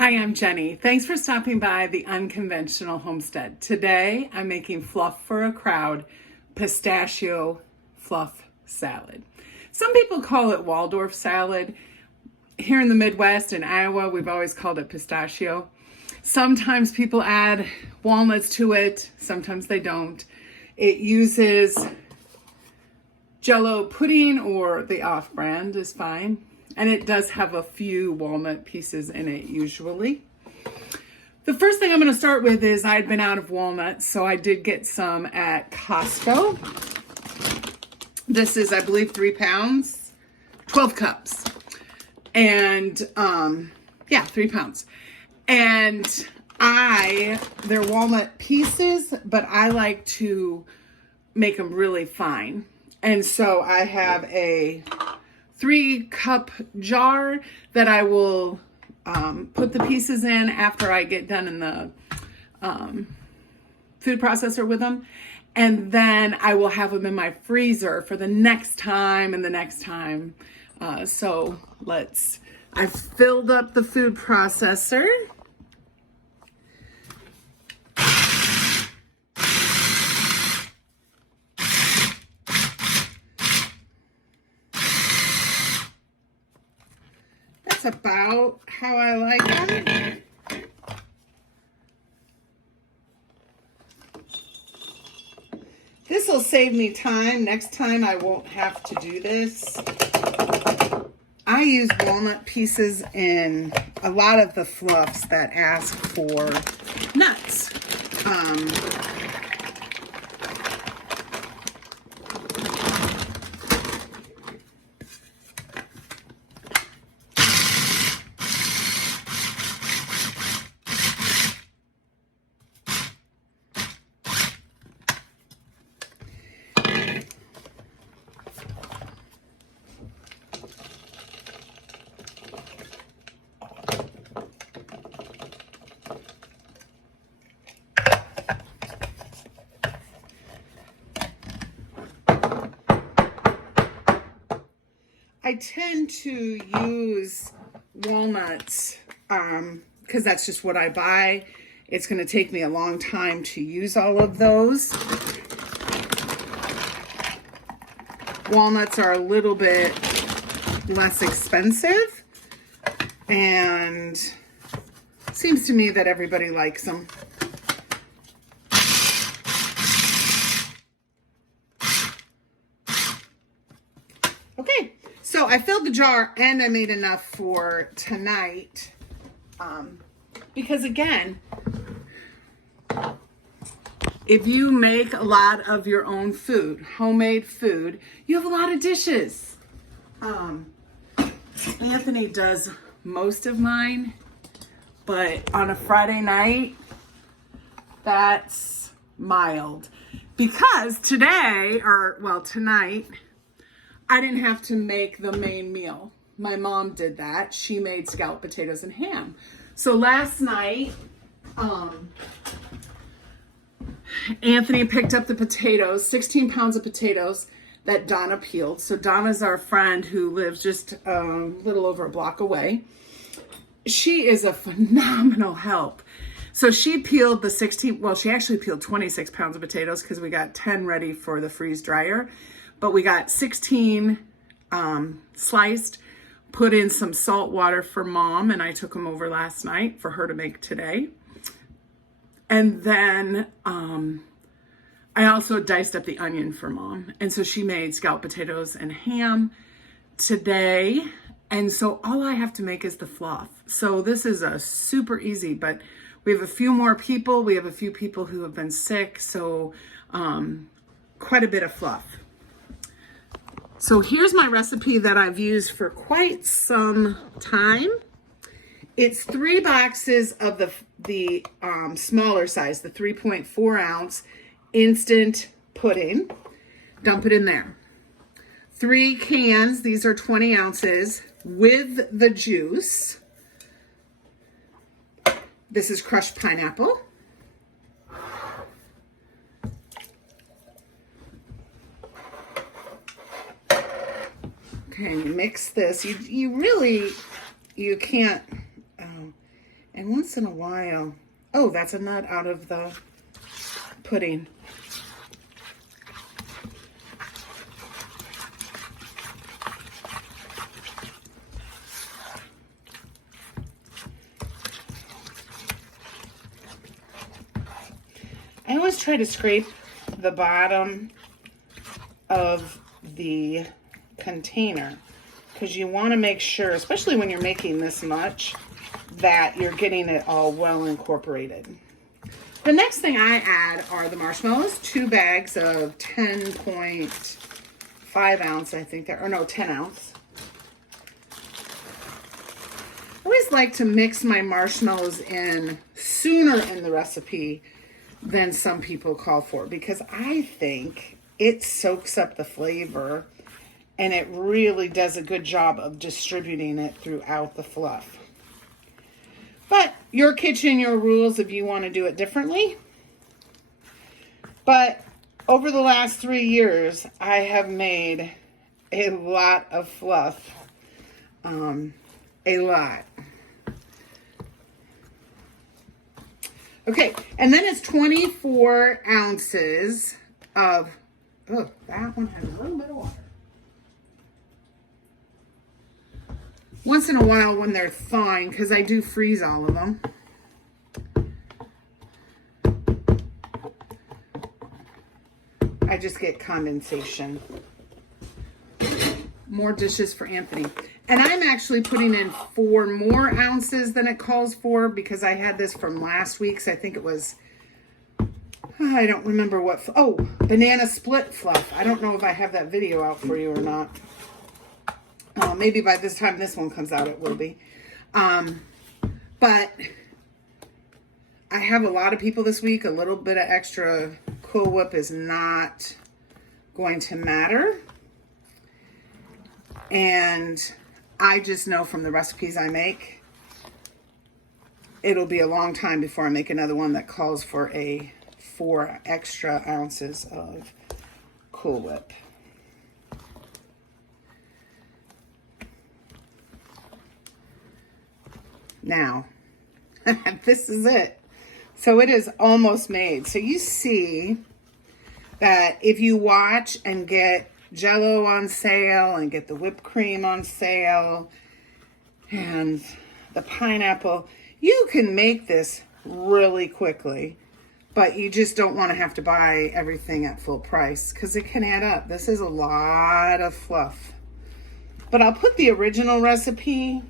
Hi, I'm Jenny. Thanks for stopping by the Unconventional Homestead. Today, I'm making fluff for a crowd, Pistachio Fluff Salad. Some people call it Waldorf salad. Here in the Midwest, in Iowa, we've always called it pistachio. Sometimes people add walnuts to it, sometimes they don't. It uses Jell-O pudding, or the off-brand is fine. And it does have a few walnut pieces in it usually. The first thing I'm going to start with is I'd been out of walnuts, so I did get some at Costco. This is, I believe, 3 pounds, 12 cups. And 3 pounds. And they're walnut pieces, but I like to make them really fine. And so I have a 3-cup jar that I will put the pieces in after I get done in the food processor with them. And then I will have them in my freezer for the next time and the next time. I filled up the food processor. That's about how I like it. This will save me time. Next time I won't have to do this. I use walnut pieces in a lot of the fluffs that ask for nuts. I tend to use walnuts because that's just what I buy. It's going to take me a long time to use all of those. Walnuts are a little bit less expensive, and it seems to me that everybody likes them. Okay. So I filled the jar and I made enough for tonight because again, if you make a lot of your own food, homemade food, you have a lot of dishes. Anthony does most of mine, but on a Friday night, that's mild because tonight, I didn't have to make the main meal. My mom did that. She made scalloped potatoes and ham. So last night, Anthony picked up the potatoes, 16 pounds of potatoes that Donna peeled. So Donna's our friend who lives just a little over a block away. She is a phenomenal help. So she peeled she actually peeled 26 pounds of potatoes because we got 10 ready for the freeze dryer. But we got 16 sliced, put in some salt water for Mom, and I took them over last night for her to make today. And then I also diced up the onion for Mom. And so she made scalloped potatoes and ham today. And so all I have to make is the fluff. So this is a super easy, but we have a few more people. We have a few people who have been sick. So quite a bit of fluff. So here's my recipe that I've used for quite some time. It's 3 boxes of the smaller size, the 3.4 ounce instant pudding. Dump it in there. 3 cans, these are 20 ounces with the juice. This is crushed pineapple. Okay, mix this. You can't, And once in a while, oh, that's a nut out of the pudding. I always try to scrape the bottom of the container because you want to make sure, especially when you're making this much, that you're getting it all well incorporated. The next thing I add are the marshmallows, 2 bags of 10.5 ounce, I think, or no, 10 ounce. I always like to mix my marshmallows in sooner in the recipe than some people call for, because I think it soaks up the flavor and it really does a good job of distributing it throughout the fluff. But your kitchen, your rules if you want to do it differently. But over the last 3 years, I have made a lot of fluff. A lot. Okay, and then it's 24 ounces of, oh, that one has a little bit of water. Once in a while when they're thawing, because I do freeze all of them. I just get condensation. More dishes for Anthony. And I'm actually putting in 4 more ounces than it calls for because I had this from last week's. I think it was, I don't remember what, oh, banana split fluff. I don't know if I have that video out for you or not. Maybe by this time this one comes out, it will be. But I have a lot of people this week. A little bit of extra Cool Whip is not going to matter. And I just know from the recipes I make, it'll be a long time before I make another one that calls for 4 extra ounces of Cool Whip. Now, this is it. So it is almost made. So you see that if you watch and get Jell-O on sale and get the whipped cream on sale and the pineapple, you can make this really quickly, but you just don't want to have to buy everything at full price because it can add up. This is a lot of fluff. But I'll put the original recipe.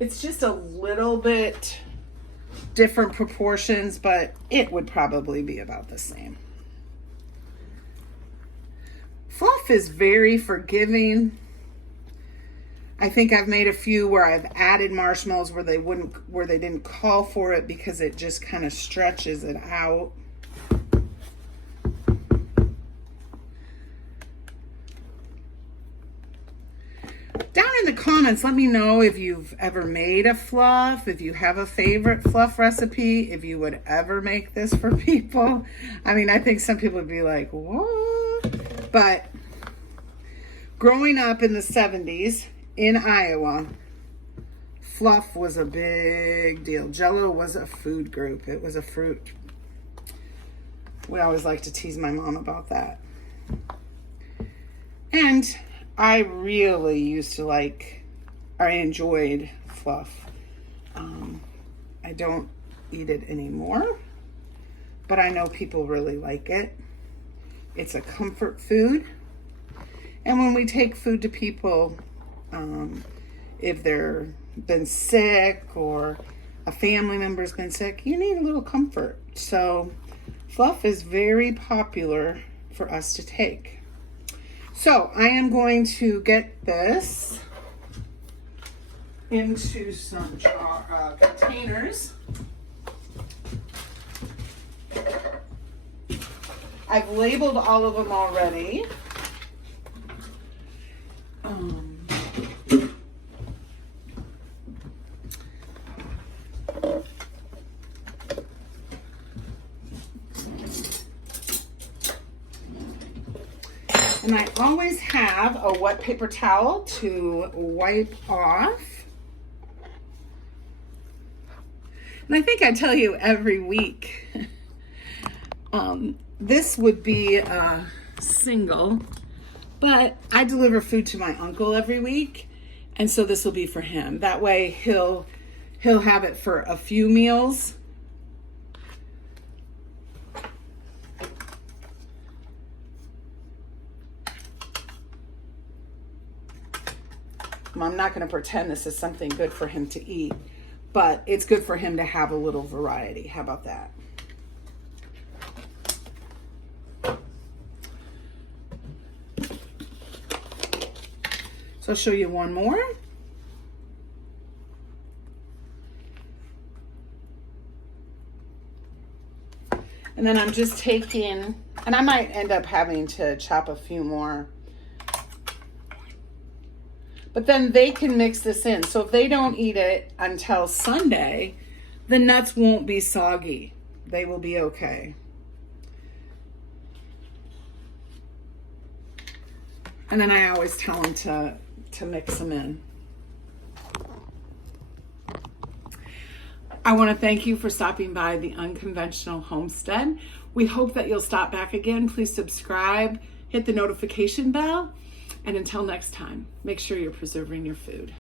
It's just a little bit different proportions, but it would probably be about the same. Fluff is very forgiving. I think I've made a few where I've added marshmallows where they didn't call for it because it just kind of stretches it out. Down in the comments, let me know if you've ever made a fluff, if you have a favorite fluff recipe, if you would ever make this for people. I mean, I think some people would be like, what? But growing up in the 70s in Iowa, fluff was a big deal. Jell-O was a food group. It was a fruit. We always like to tease my mom about that. And I really used to I enjoyed fluff. I don't eat it anymore, but I know people really like it. It's a comfort food. And when we take food to people, if they're been sick or a family member's been sick, you need a little comfort. So fluff is very popular for us to take. So I am going to get this into some containers. I've labeled all of them already. And I always have a wet paper towel to wipe off. And I think I tell you every week, this would be a single, but I deliver food to my uncle every week. And so this will be for him. That way he'll have it for a few meals. I'm not going to pretend this is something good for him to eat, but it's good for him to have a little variety. How about that? So I'll show you one more. And then I'm just taking, and I might end up having to chop a few more. But then they can mix this in. So if they don't eat it until Sunday, the nuts won't be soggy. They will be okay. And then I always tell them to mix them in. I want to thank you for stopping by the Unconventional Homestead. We hope that you'll stop back again. Please subscribe, hit the notification bell, and until next time, make sure you're preserving your food.